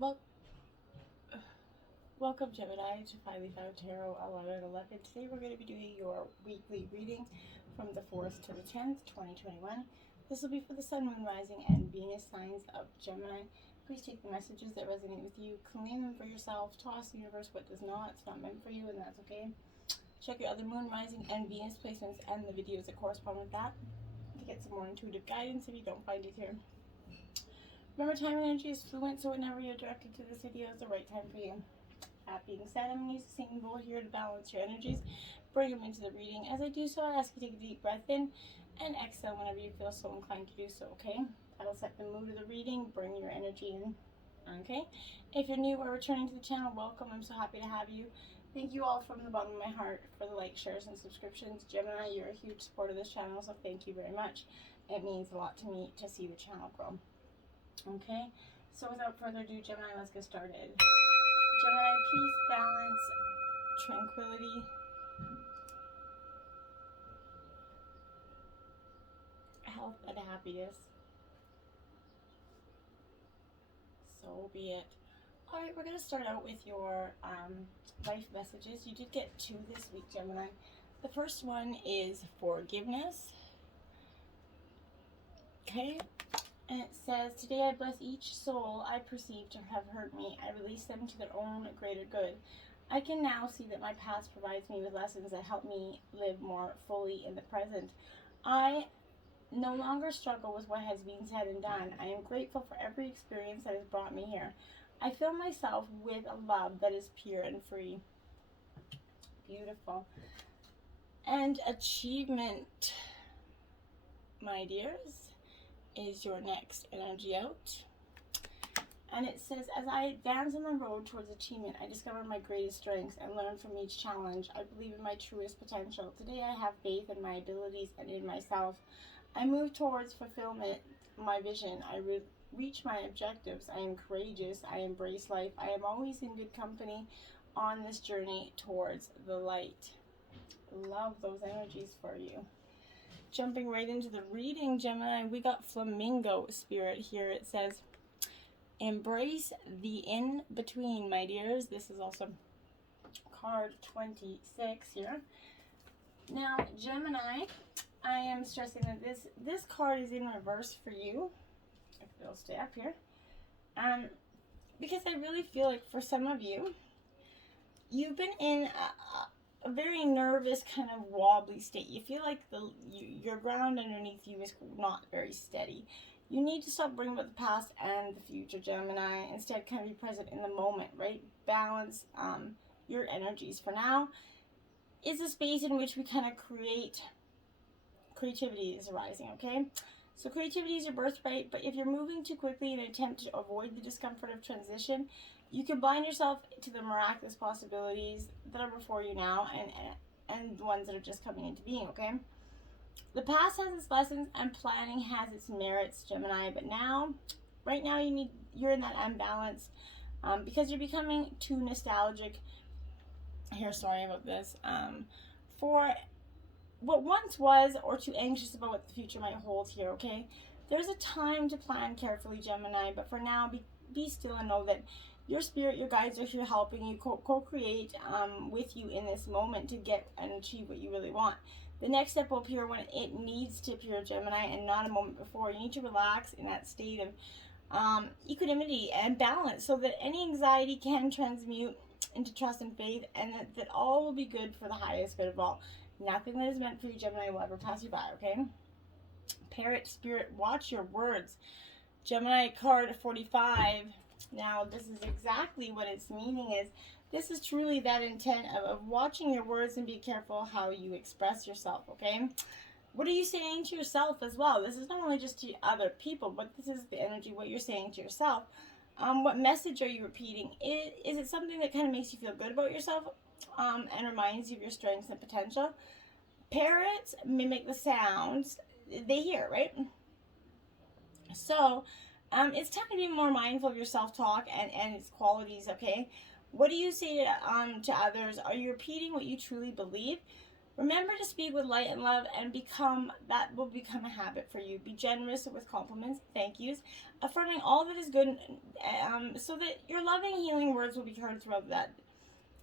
Well, welcome Gemini to Finally Found Tarot 1111. Today we're going to be doing your weekly reading from the 4th to the 10th, 2021. This will be for the Sun, Moon, Rising, and Venus signs of Gemini. Please take the messages that resonate with you, claim them for yourself, toss the universe what does not. It's not meant for you, and that's okay. Check your other Moon, Rising, and Venus placements and the videos that correspond with that to get some more intuitive guidance if you don't find it here. Remember, time and energy is fluent, so whenever you're directed to this video is the right time for you. That being said, I'm going to use the singing bowl here to balance your energies, bring them into the reading. As I do so, I ask you to take a deep breath in and exhale whenever you feel so inclined to do so, okay? That'll set the mood of the reading, bring your energy in, okay? If you're new or returning to the channel, welcome. I'm so happy to have you. Thank you all from the bottom of my heart for the likes, shares, and subscriptions. Gemini, you're a huge supporter of this channel, so thank you very much. It means a lot to me to see the channel grow. Okay, so without further ado, Gemini, let's get started. Gemini, peace, balance, tranquility, health, and happiness. So be it. Alright, we're going to start out with your life messages. You did get 2 this week, Gemini. The first one is forgiveness. Okay. And it says, today I bless each soul I perceive to have hurt me. I release them to their own greater good. I can now see that my past provides me with lessons that help me live more fully in the present. I no longer struggle with what has been said and done. I am grateful for every experience that has brought me here. I fill myself with a love that is pure and free. Beautiful. And achievement, my dears, is your next energy out. And it says, as I advance on the road towards achievement, I discover my greatest strengths and learn from each challenge. I believe in my truest potential. Today I have faith in my abilities and in myself. I move towards fulfillment, my vision. I reach my objectives. I am courageous. I embrace life. I am always in good company on this journey towards the light. Love those energies for you. Jumping right into the reading, Gemini, we got Flamingo Spirit here. It says, embrace the in-between, my dears. This is also card 26 here. Now, Gemini, I am stressing that this card is in reverse for you. If it'll stay up here. Because I really feel like for some of you, you've been in a very nervous, kind of wobbly state. You feel like your ground underneath you is not very steady. You need to stop worrying about the past and the future, Gemini. Instead, kind of be present in the moment, right? Balance your energies. For now, is a space in which we kind of creativity is arising, okay? So creativity is your birthright, but if you're moving too quickly in an attempt to avoid the discomfort of transition, you can blind yourself to the miraculous possibilities that are before you now and the ones that are just coming into being, okay? The past has its lessons and planning has its merits, Gemini, but right now you're in that unbalance because you're becoming too nostalgic. Here, sorry about this. For what once was, or too anxious about what the future might hold here, okay? There's a time to plan carefully, Gemini, but for now, be still and know that your spirit, your guides are here helping you co-create with you in this moment to get and achieve what you really want. The next step will appear when it needs to appear, Gemini, and not a moment before. You need to relax in that state of equanimity and balance so that any anxiety can transmute into trust and faith, and that all will be good for the highest good of all. Nothing that is meant for you, Gemini, will ever pass you by, okay? Parrot Spirit, watch your words. Gemini card 45. Now, this is exactly what its meaning is. This is truly that intent of watching your words and be careful how you express yourself, okay? What are you saying to yourself as well? This is not only just to other people, but this is the energy, what you're saying to yourself. What message are you repeating? Is it something that kind of makes you feel good about yourself and reminds you of your strengths and potential? Parrots mimic the sounds they hear, right? So, it's time to be more mindful of your self-talk and its qualities, okay? What do you say to others? Are you repeating what you truly believe? Remember to speak with light and love, and that will become a habit for you. Be generous with compliments, thank yous, affirming all that is good, so that your loving, healing words will be heard throughout that,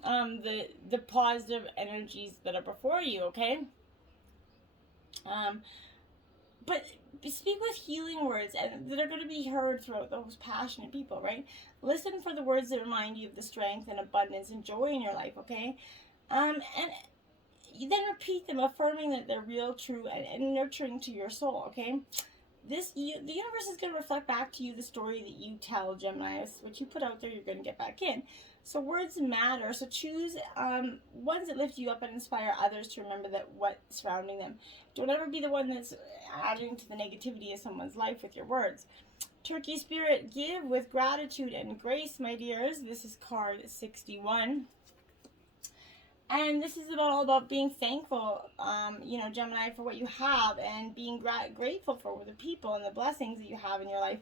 the positive energies that are before you, okay? But speak with healing words and that are going to be heard throughout those passionate people, right? Listen for the words that remind you of the strength and abundance and joy in your life, okay? And you then repeat them, affirming that they're real, true, and nurturing to your soul, okay? The universe is going to reflect back to you the story that you tell, Gemini. What you put out there, you're going to get back in. So words matter. So choose ones that lift you up and inspire others to remember that what's surrounding them. Don't ever be the one that's adding to the negativity of someone's life with your words. Turkey Spirit, give with gratitude and grace, my dears. This is card 61. And this is all about being thankful, Gemini, for what you have, and being grateful for the people and the blessings that you have in your life.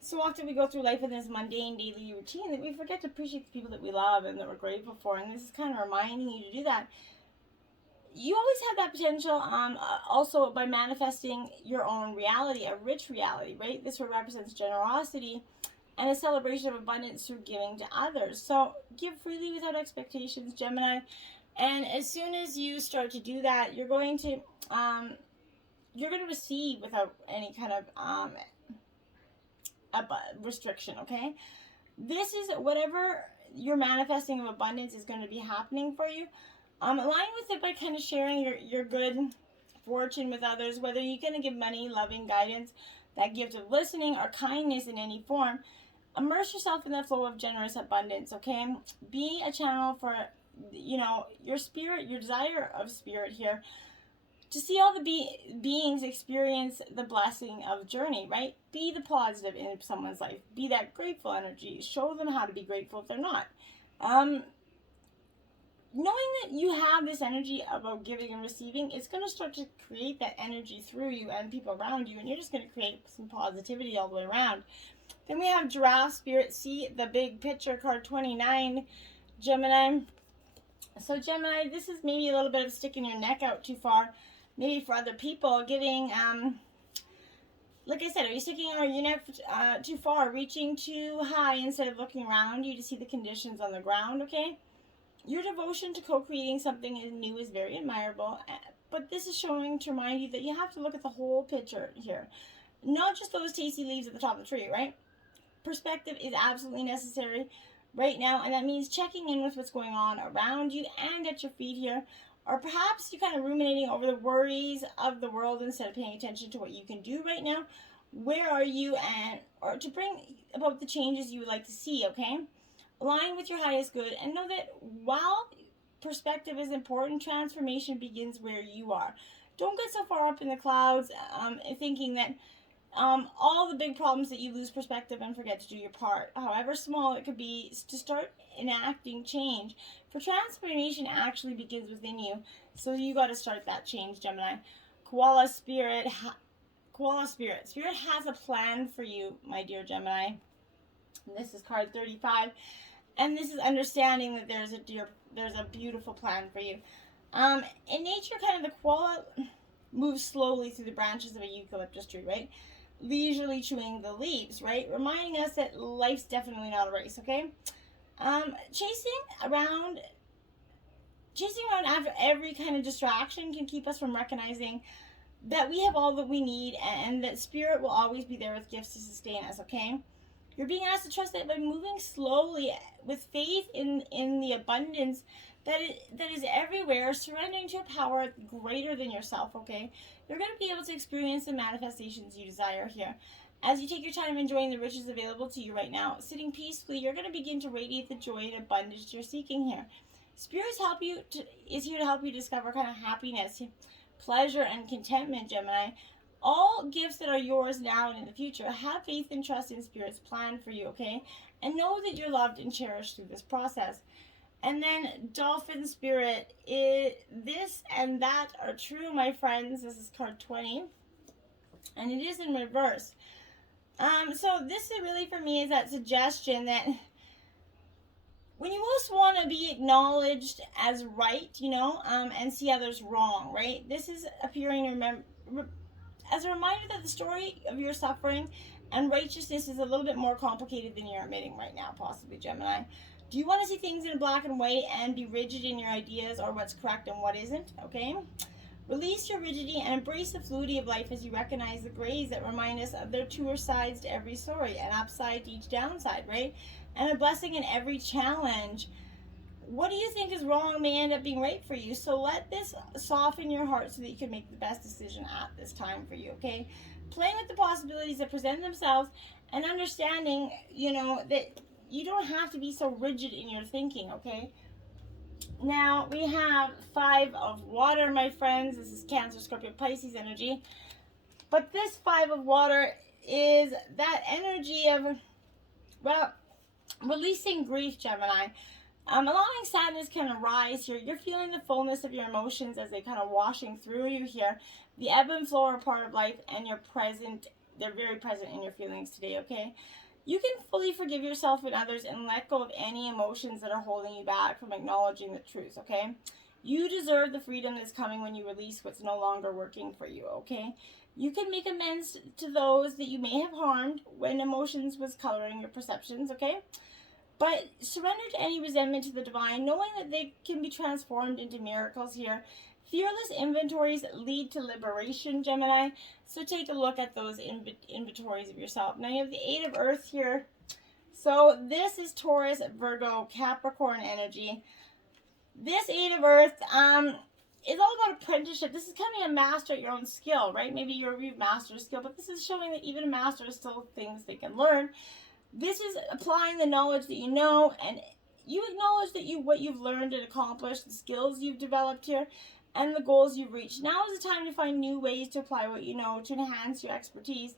So often we go through life in this mundane daily routine that we forget to appreciate the people that we love and that we're grateful for. And this is kind of reminding you to do that. You always have that potential, also by manifesting your own reality, a rich reality, right? This represents generosity and a celebration of abundance through giving to others. So give freely without expectations, Gemini. And as soon as you start to do that, you're going to receive without any kind of restriction, okay? This is whatever you're manifesting of abundance is going to be happening for you. Align with it by kind of sharing your good fortune with others, whether you're going to give money, loving guidance, that gift of listening, or kindness in any form. Immerse yourself in the flow of generous abundance, okay? Be a channel for, your spirit, your desire of spirit here, to see all the beings experience the blessing of journey, right? Be the positive in someone's life. Be that grateful energy. Show them how to be grateful if they're not. Knowing that you have this energy about giving and receiving, it's going to start to create that energy through you and people around you, and you're just going to create some positivity all the way around. Then we have Giraffe Spirit. See the big picture, card 29, Gemini. So Gemini, this is maybe a little bit of sticking your neck out too far, maybe for other people, giving, like I said, are you sticking your neck too far, reaching too high instead of looking around you to see the conditions on the ground, okay? Your devotion to co-creating something new is very admirable, but this is showing to remind you that you have to look at the whole picture here. Not just those tasty leaves at the top of the tree, right? Perspective is absolutely necessary right now, and that means checking in with what's going on around you and at your feet here. Or perhaps you're kind of ruminating over the worries of the world instead of paying attention to what you can do right now. Where are you, or to bring about the changes you would like to see, okay? Align with your highest good, and know that while perspective is important, transformation begins where you are. Don't get so far up in the clouds thinking that all the big problems that you lose perspective and forget to do your part, however small it could be, to start enacting change. For transformation actually begins within you, so you got to start that change, Gemini. Koala Spirit. Spirit has a plan for you, my dear Gemini. And this is card 35. And this is understanding that there's a beautiful plan for you. In nature, kind of the koala moves slowly through the branches of a eucalyptus tree, right? Leisurely chewing the leaves, right? Reminding us that life's definitely not a race, okay? Chasing around after every kind of distraction can keep us from recognizing that we have all that we need, and that spirit will always be there with gifts to sustain us, okay? You're being asked to trust that by moving slowly with faith in the abundance that is everywhere, surrendering to a power greater than yourself, okay? You're going to be able to experience the manifestations you desire here. As you take your time enjoying the riches available to you right now, sitting peacefully, you're going to begin to radiate the joy and abundance you're seeking here. Spirit is here to help you discover kind of happiness, pleasure, and contentment, Gemini. All gifts that are yours now and in the future. Have faith and trust in Spirit's plan for you, okay? And know that you're loved and cherished through this process. And then Dolphin Spirit, this and that are true, my friends. This is card 20. And it is in reverse. So this is really, for me, is that suggestion that when you most want to be acknowledged as right, and see others wrong, right? This is appearing as a reminder that the story of your suffering and righteousness is a little bit more complicated than you're admitting right now, possibly, Gemini. Do you want to see things in black and white and be rigid in your ideas or what's correct and what isn't? Okay? Release your rigidity and embrace the fluidity of life as you recognize the grays that remind us of there are two sides to every story, an upside to each downside, right? And a blessing in every challenge. What do you think is wrong may end up being right for you. So let this soften your heart so that you can make the best decision at this time for you, okay? Playing with the possibilities that present themselves and understanding, that you don't have to be so rigid in your thinking, okay? Now, we have 5 of water, my friends. This is Cancer, Scorpio, Pisces energy. But this 5 of water is that energy of, well, releasing grief, Gemini. Allowing sadness can arise here. You're feeling the fullness of your emotions as they kind of washing through you here. The ebb and flow are part of life, and you're present. They're very present in your feelings today, okay? You can fully forgive yourself and others and let go of any emotions that are holding you back from acknowledging the truth, okay? You deserve the freedom that's coming when you release what's no longer working for you, okay? You can make amends to those that you may have harmed when emotions was coloring your perceptions, okay? But surrender to any resentment to the divine, knowing that they can be transformed into miracles here. Fearless inventories lead to liberation, Gemini. So take a look at those inventories of yourself. Now you have the 8 of Earth here. So this is Taurus, Virgo, Capricorn energy. This 8 of Earth is all about apprenticeship. This is becoming a master at your own skill, right? Maybe you've mastered a skill, but this is showing that even a master is still things they can learn. This is applying the knowledge that you know, and you acknowledge that what you've learned and accomplished, the skills you've developed here, and the goals you've reached. Now is the time to find new ways to apply what you know to enhance your expertise.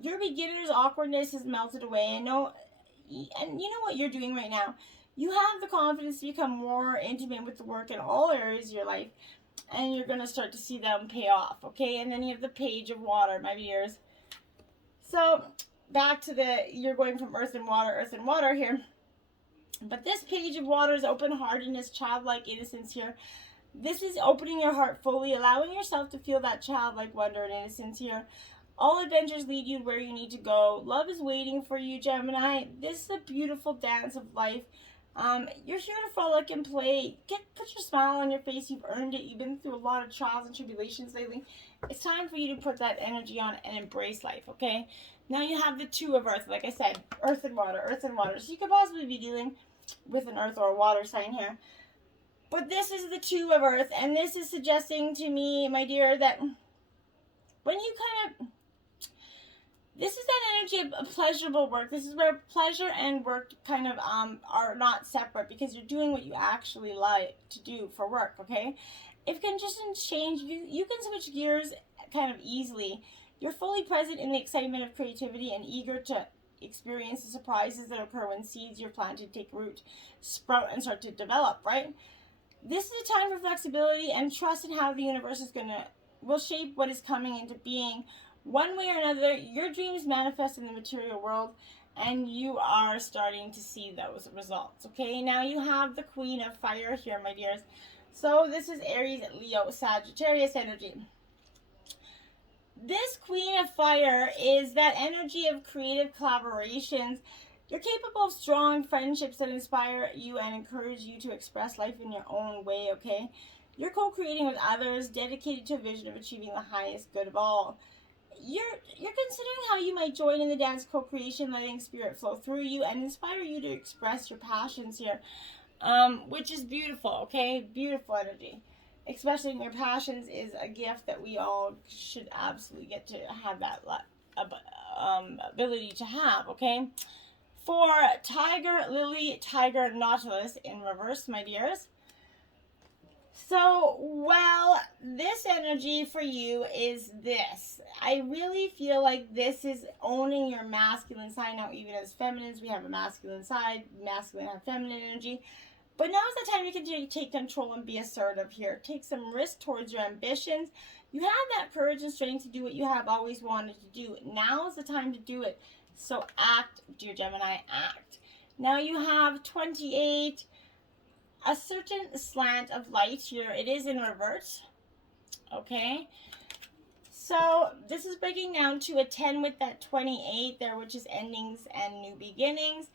Your beginner's awkwardness has melted away, and you know what you're doing right now. You have the confidence to become more intimate with the work in all areas of your life, and you're going to start to see them pay off, okay? And then you have the Page of Water, my dears. So back to you're going from earth and water here. But this Page of Water is open-heartedness, childlike innocence here. This is opening your heart fully, allowing yourself to feel that childlike wonder and innocence here. All adventures lead you where you need to go. Love is waiting for you, Gemini. This is a beautiful dance of life. You're here to frolic and play. Put your smile on your face. You've earned it. You've been through a lot of trials and tribulations lately. It's time for you to put that energy on and embrace life, okay? Now you have the 2 of Earth, like I said, earth and water. So you could possibly be dealing with an earth or a water sign here. But this is the 2 of Earth, and this is suggesting to me, my dear, that when you this is that energy of pleasurable work. This is where pleasure and work kind of are not separate, because you're doing what you actually like to do for work, okay? If conditions change, you can switch gears kind of easily. You're fully present in the excitement of creativity and eager to experience the surprises that occur when seeds you're planted take root, sprout, and start to develop, right? This is a time for flexibility and trust in how the universe will shape what is coming into being. One way or another, your dreams manifest in the material world, and you are starting to see those results, okay? Now you have the Queen of Fire here, my dears. So this is Aries, Leo, Sagittarius energy. This Queen of Fire is that energy of creative collaborations. You're capable of strong friendships that inspire you and encourage you to express life in your own way, okay? You're co-creating with others, dedicated to a vision of achieving the highest good of all. You're considering how you might join in the dance co-creation, letting spirit flow through you and inspire you to express your passions here, which is beautiful, okay? Beautiful energy. Especially in your passions is a gift that we all should absolutely get to have that ability to have, okay? For Tiger, Lily, Tiger, Nautilus in reverse, my dears. So, well, this energy for you is this. I really feel like this is owning your masculine side. Now, even as feminines, we have a masculine side, masculine and feminine energy. But now is the time you can take control and be assertive here. Take some risk towards your ambitions. You have that courage and strength to do what you have always wanted to do. Now is the time to do it. So act, dear Gemini, act. Now you have 28, a certain slant of light here. It is in reverse, okay? So this is breaking down to a 10 with that 28 there, which is endings and new beginnings.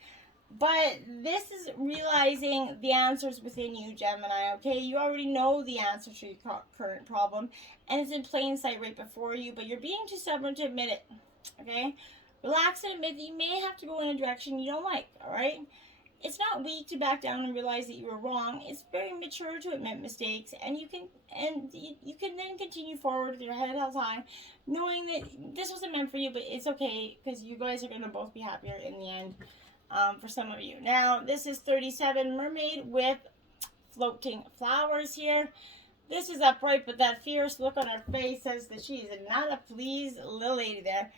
But this is realizing the answers within you, Gemini, okay? You already know the answer to your current problem, and it's in plain sight right before you, but you're being too stubborn to admit it, okay? Relax and admit that you may have to go in a direction you don't like, all right? It's not weak to back down and realize that you were wrong. It's very mature to admit mistakes, and you can then continue forward with your head held high, knowing that this wasn't meant for you, but it's okay, because you guys are going to both be happier in the end. For some of you. Now, this is 37 mermaid with floating flowers here. This is upright, but that fierce look on her face says that she's not a pleased little lady there.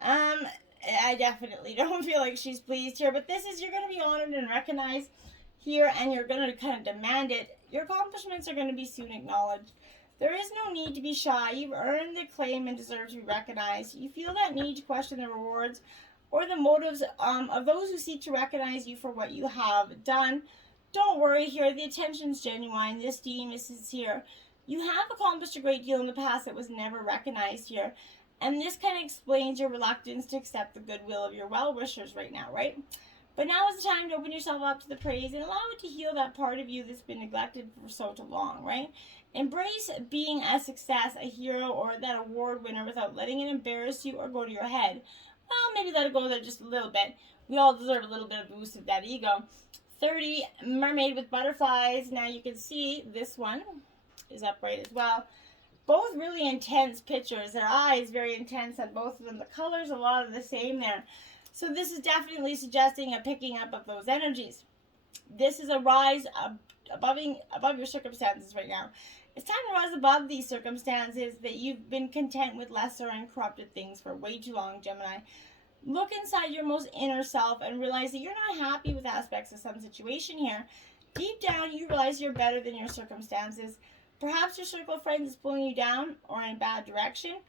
I definitely don't feel like she's pleased here, but this is, you're going to be honored and recognized here, and you're going to kind of demand it. Your accomplishments are going to be soon acknowledged. There is no need to be shy. You've earned the claim and deserve to be recognized. You feel that need to question the rewards or the motives of those who seek to recognize you for what you have done. Don't worry here, the attention's genuine, the esteem is sincere. You have accomplished a great deal in the past that was never recognized here, and this kind of explains your reluctance to accept the goodwill of your well-wishers right now, right? But now is the time to open yourself up to the praise and allow it to heal that part of you that's been neglected for so long, right? Embrace being a success, a hero, or that award winner without letting it embarrass you or go to your head. Well, maybe let it go there just a little bit. We all deserve a little bit of boost of that ego. 30, mermaid with butterflies. Now you can see this one is upright as well. Both really intense pictures. Their eyes very intense on both of them. The colors a lot of the same there. So this is definitely suggesting a picking up of those energies. This is a rise above your circumstances right now. It's time to rise above these circumstances that you've been content with lesser and corrupted things for way too long, Gemini. Look inside your most inner self and realize that you're not happy with aspects of some situation here. Deep down, you realize you're better than your circumstances. Perhaps your circle of friends is pulling you down or in a bad direction.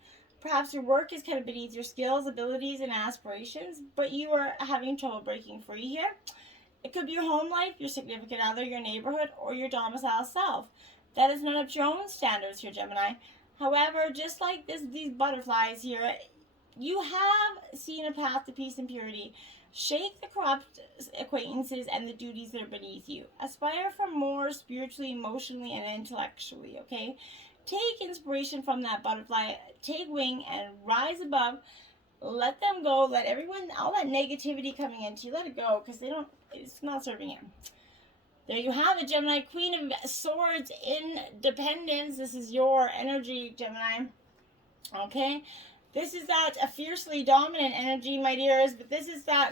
Perhaps your work is kind of beneath your skills, abilities, and aspirations, but you are having trouble breaking free here. It could be your home life, your significant other, your neighborhood, or your domicile self. That is not up to your own standards here, Gemini. However, just like these butterflies here, you have seen a path to peace and purity. Shake the corrupt acquaintances and the duties that are beneath you. Aspire for more spiritually, emotionally, and intellectually, okay? Take inspiration from that butterfly. Take wing and rise above. Let them go. Let everyone, all that negativity coming into you, let it go, because it's not serving you. There you have it, Gemini. Queen of Swords, independence. This is your energy, Gemini. Okay? This is that a fiercely dominant energy, my dears, but this is that...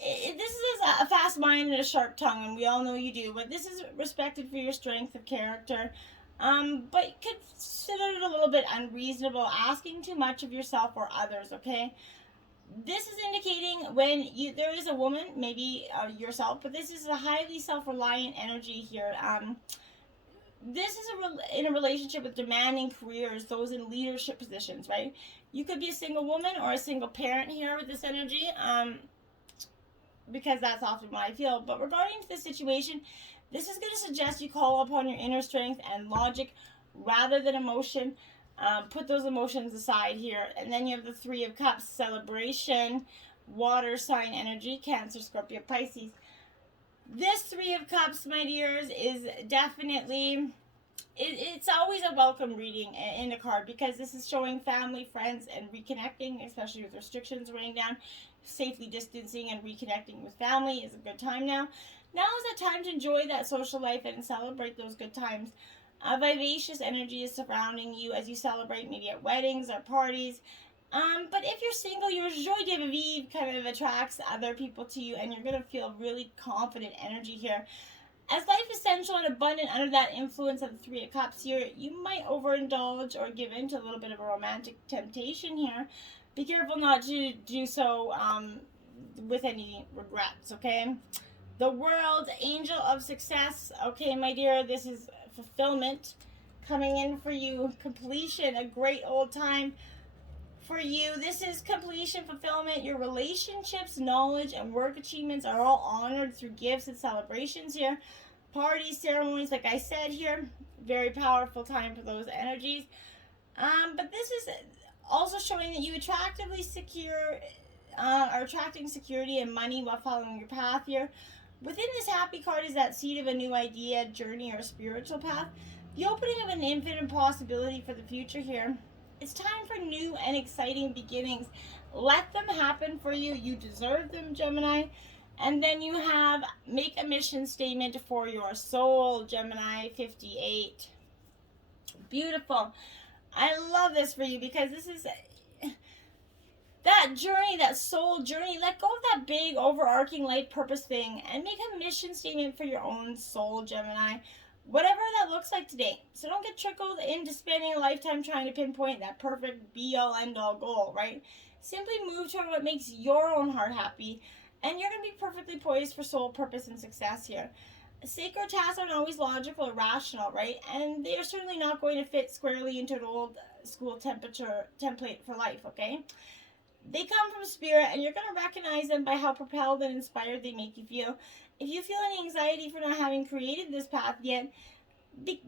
this is a fast mind and a sharp tongue, and we all know you do, but this is respected for your strength of character. But consider it a little bit unreasonable, asking too much of yourself or others, okay? This is indicating when there is a woman, maybe yourself, but this is a highly self-reliant energy here. This is in a relationship with demanding careers, those in leadership positions, right? You could be a single woman or a single parent here with this energy, because that's often what I feel. But regarding to this situation, this is going to suggest you call upon your inner strength and logic rather than emotion. Put those emotions aside here. And then you have the Three of Cups, celebration, water sign energy, Cancer, Scorpio, Pisces. This Three of Cups, my dears, is definitely, it's always a welcome reading in a card, because this is showing family, friends, and reconnecting, especially with restrictions weighing down. Safely distancing and reconnecting with family is a good time now. Now is the time to enjoy that social life and celebrate those good times. A vivacious energy is surrounding you as you celebrate, maybe at weddings or parties. But if you're single, your joie de vivre kind of attracts other people to you, and you're going to feel really confident energy here. As life is sensual and abundant under that influence of the Three of Cups here, you might overindulge or give in to a little bit of a romantic temptation here. Be careful not to do so with any regrets, okay? The World, Angel of Success. Okay, my dear, this is fulfillment coming in for you. Completion, a great old time for you. This is completion, fulfillment. Your relationships, knowledge, and work achievements are all honored through gifts and celebrations here. Parties, ceremonies, like I said here, very powerful time for those energies. But this is also showing that you are attracting security and money while following your path here. Within this happy card is that seed of a new idea, journey, or spiritual path. The opening of an infinite possibility for the future here. It's time for new and exciting beginnings. Let them happen for you. You deserve them, Gemini. And then you have make a mission statement for your soul, Gemini 58. Beautiful. I love this for you because this is that journey, that soul journey. Let go of that big overarching life purpose thing and make a mission statement for your own soul, Gemini. Whatever that looks like today. So don't get trickled into spending a lifetime trying to pinpoint that perfect be-all, end-all goal, right? Simply move toward what makes your own heart happy, and you're going to be perfectly poised for soul purpose and success here. Sacred tasks aren't always logical or rational, right? And they are certainly not going to fit squarely into an old school template for life, okay? They come from spirit, and you're going to recognize them by how propelled and inspired they make you feel. If you feel any anxiety for not having created this path yet, that's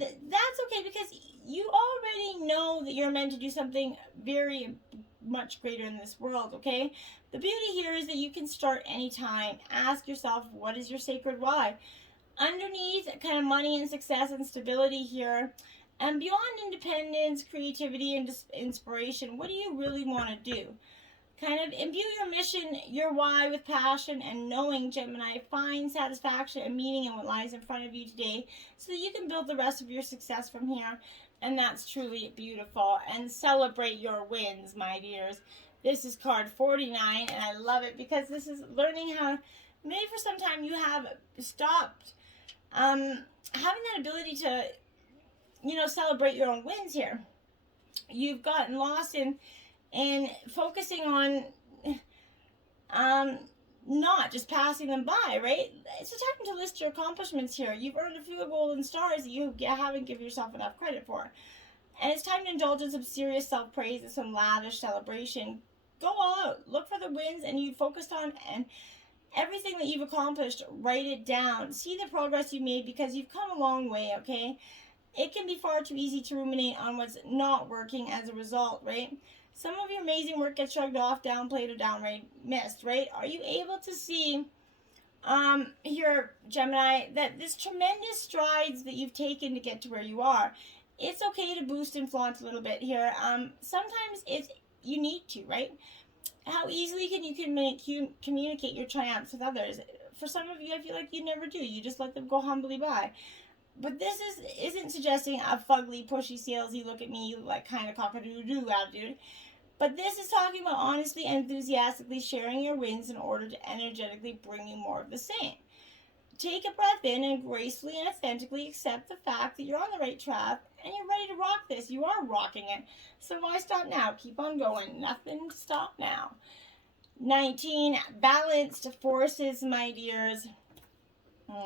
okay, because you already know that you're meant to do something very much greater in this world, okay? The beauty here is that you can start anytime. Ask yourself, what is your sacred why? Underneath kind of money and success and stability here, and beyond independence, creativity, and inspiration, what do you really want to do? Kind of imbue your mission, your why with passion and knowing, Gemini. Find satisfaction and meaning in what lies in front of you today so that you can build the rest of your success from here. And that's truly beautiful. And celebrate your wins, my dears. This is card 49, and I love it because this is learning how, maybe for some time you have stopped having that ability to, celebrate your own wins here. You've gotten lost in focusing on not just passing them by, right? It's a time to list your accomplishments here. You've earned a few golden stars that you haven't given yourself enough credit for. And it's time to indulge in some serious self-praise and some lavish celebration. Go all out. Look for the wins and you focused on, and everything that you've accomplished, write it down. See the progress you made because you've come a long way, okay? It can be far too easy to ruminate on what's not working as a result, right? Some of your amazing work gets shrugged off, downplayed, or downright missed, right? Are you able to see here, Gemini, that this tremendous strides that you've taken to get to where you are? It's okay to boost and flaunt a little bit here. Sometimes you need to, right? How easily can you communicate your triumphs with others? For some of you, I feel like you never do. You just let them go humbly by. But this isn't suggesting a fugly, pushy, salesy, look at me, like kind of cock-a-doodle-doo attitude. But this is talking about honestly and enthusiastically sharing your wins in order to energetically bring you more of the same. Take a breath in and gracefully and authentically accept the fact that you're on the right track and you're ready to rock this. You are rocking it. So why stop now? Keep on going. Nothing to stop now. 19, balanced forces, my dears.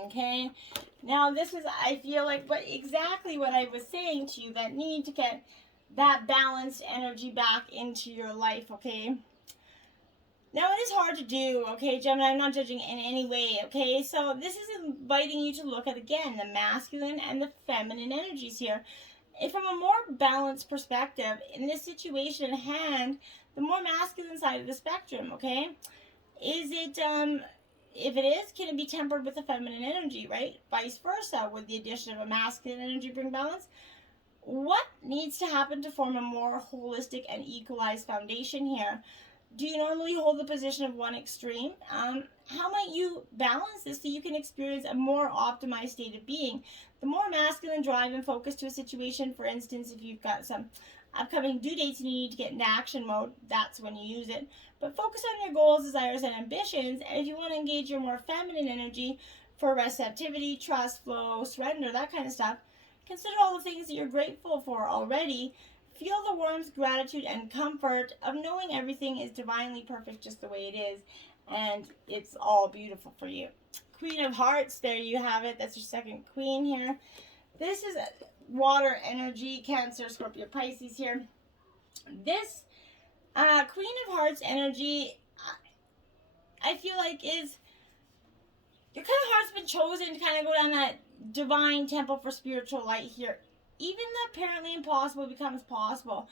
Okay. Now this is, I feel like, exactly what I was saying to you, that need to get that balanced energy back into your life, okay? Now, it is hard to do, okay, Gemini? I'm not judging in any way, okay? So this is inviting you to look at, again, the masculine and the feminine energies here. From a more balanced perspective, in this situation at hand, the more masculine side of the spectrum, okay? Is it, if it is, can it be tempered with the feminine energy, right? Vice versa, would the addition of a masculine energy bring balance? What needs to happen to form a more holistic and equalized foundation here? Do you normally hold the position of one extreme? How might you balance this so you can experience a more optimized state of being? The more masculine drive and focus to a situation, for instance, if you've got some upcoming due dates and you need to get into action mode, that's when you use it. But focus on your goals, desires, and ambitions. And if you want to engage your more feminine energy for receptivity, trust, flow, surrender, that kind of stuff, consider all the things that you're grateful for already. Feel the warmth, gratitude, and comfort of knowing everything is divinely perfect just the way it is. And it's all beautiful for you. Queen of Hearts, there you have it. That's your second queen here. This is water energy, Cancer, Scorpio, Pisces here. This Queen of Hearts energy, I feel like is your kind of heart's been chosen to kind of go down that divine temple for spiritual light here. Even the apparently impossible becomes possible.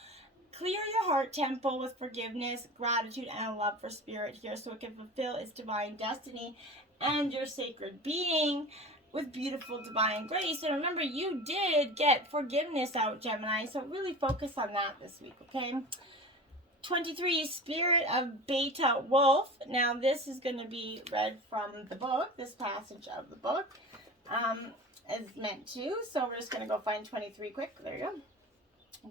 Clear your heart temple with forgiveness, gratitude, and a love for spirit here so it can fulfill its divine destiny and your sacred being with beautiful divine grace. And remember, you did get forgiveness out, Gemini, so really focus on that this week, okay? 23, Spirit of Beta Wolf. Now, this is going to be read from the book, this passage of the book is meant to. So we're just going to go find 23 quick. There you go.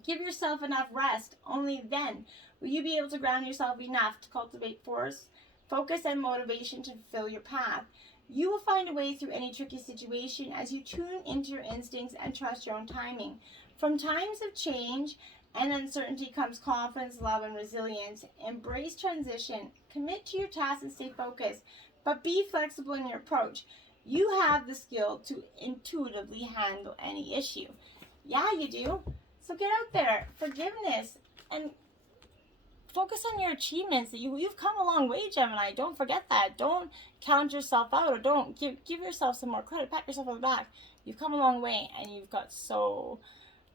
Give yourself enough rest. Only then will you be able to ground yourself enough to cultivate force, focus, and motivation to fulfill your path. You will find a way through any tricky situation as you tune into your instincts and trust your own timing. From times of change and uncertainty comes confidence, love, and resilience. Embrace transition. Commit to your tasks and stay focused, but be flexible in your approach. You have the skill to intuitively handle any issue. Yeah, you do. So get out there, forgiveness, and focus on your achievements. You've come a long way, Gemini. Don't forget that. Don't count yourself out, or don't give yourself some more credit. Pat yourself on the back. You've come a long way, and you've got so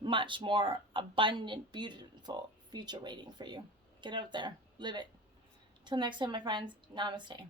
much more abundant, beautiful future waiting for you. Get out there. Live it. Till next time, my friends. Namaste.